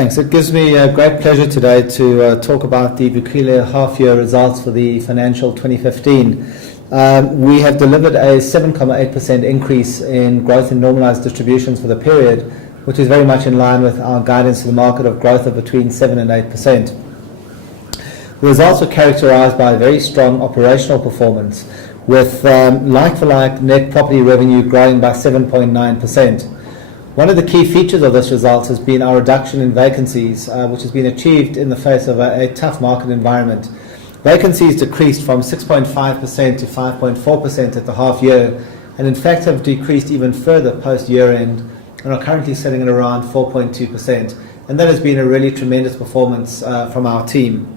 Thanks. It gives me a great pleasure today to talk about the Vukile half-year results for the financial 2015. We have delivered a 7.8% increase in growth in normalised distributions for the period, which is very much in line with our guidance to the market of growth of between 7 and 8%. The results are characterised by a very strong operational performance, with like-for-like net property revenue growing by 7.9%. One of the key features of this result has been our reduction in vacancies, which has been achieved in the face of a tough market environment. Vacancies decreased from 6.5% to 5.4% at the half year, and in fact have decreased even further post-year end and are currently sitting at around 4.2%. And that has been a really tremendous performance from our team.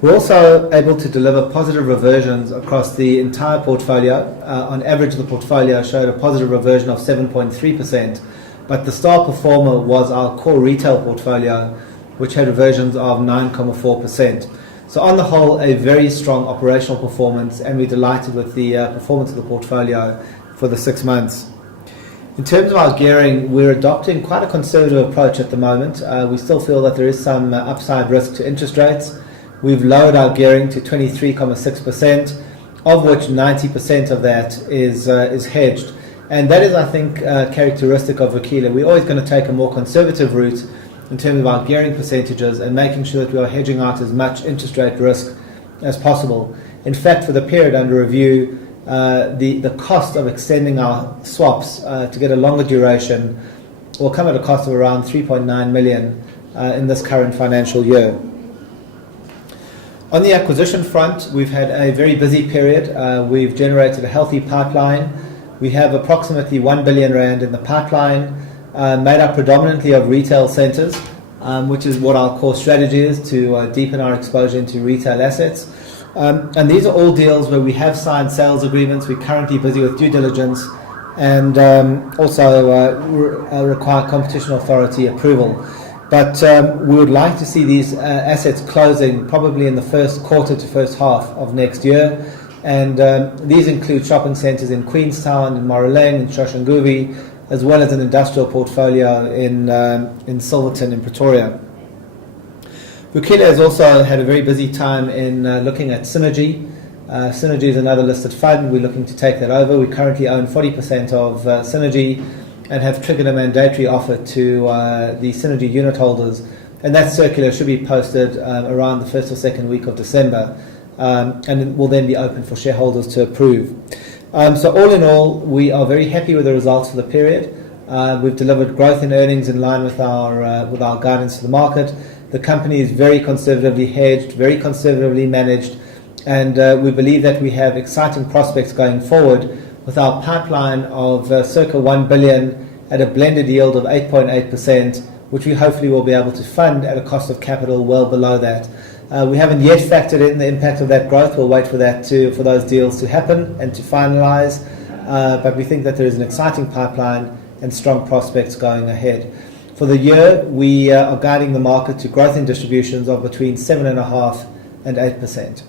We're also able to deliver positive reversions across the entire portfolio. On average, the portfolio showed a positive reversion of 7.3%, but the star performer was our core retail portfolio, which had reversions of 9.4%. So on the whole, a very strong operational performance, and we're delighted with the performance of the portfolio for the 6 months. In terms of our gearing, we're adopting quite a conservative approach at the moment. We still feel that there is some upside risk to interest rates. We've lowered our gearing to 23.6%, of which 90% of that is hedged. And that is, I think, characteristic of Vukile. We're always going to take a more conservative route in terms of our gearing percentages and making sure that we are hedging out as much interest rate risk as possible. In fact, for the period under review, the cost of extending our swaps to get a longer duration will come at a cost of around 3.9 million in this current financial year. On the acquisition front, we've had a very busy period. We've generated a healthy pipeline. We have approximately 1 billion rand in the pipeline, made up predominantly of retail centres, which is what our core strategy is, to deepen our exposure into retail assets. And these are all deals where we have signed sales agreements. We're currently busy with due diligence and also require competition authority approval. But we would like to see these assets closing probably in the first quarter to first half of next year. And these include shopping centres in Queenstown, in Moruleng, in Shoshanguve, as well as an industrial portfolio in Silverton in Pretoria. Vukile has also had a very busy time in looking at Synergy. Synergy is another listed fund. We're looking to take that over. We currently own 40% of Synergy and have triggered a mandatory offer to the Synergy unit holders. And that circular should be posted around the first or second week of December. And it will then be open for shareholders to approve. So all in all, we are very happy with the results for the period. We've delivered growth in earnings in line with our guidance to the market. The company is very conservatively hedged, very conservatively managed, and we believe that we have exciting prospects going forward with our pipeline of circa 1 billion at a blended yield of 8.8%, which we hopefully will be able to fund at a cost of capital well below that. We haven't yet factored in the impact of that growth. We'll wait for those deals to happen and to finalise. But we think that there is an exciting pipeline and strong prospects going ahead. For the year, we are guiding the market to growth in distributions of between 7.5% and 8%.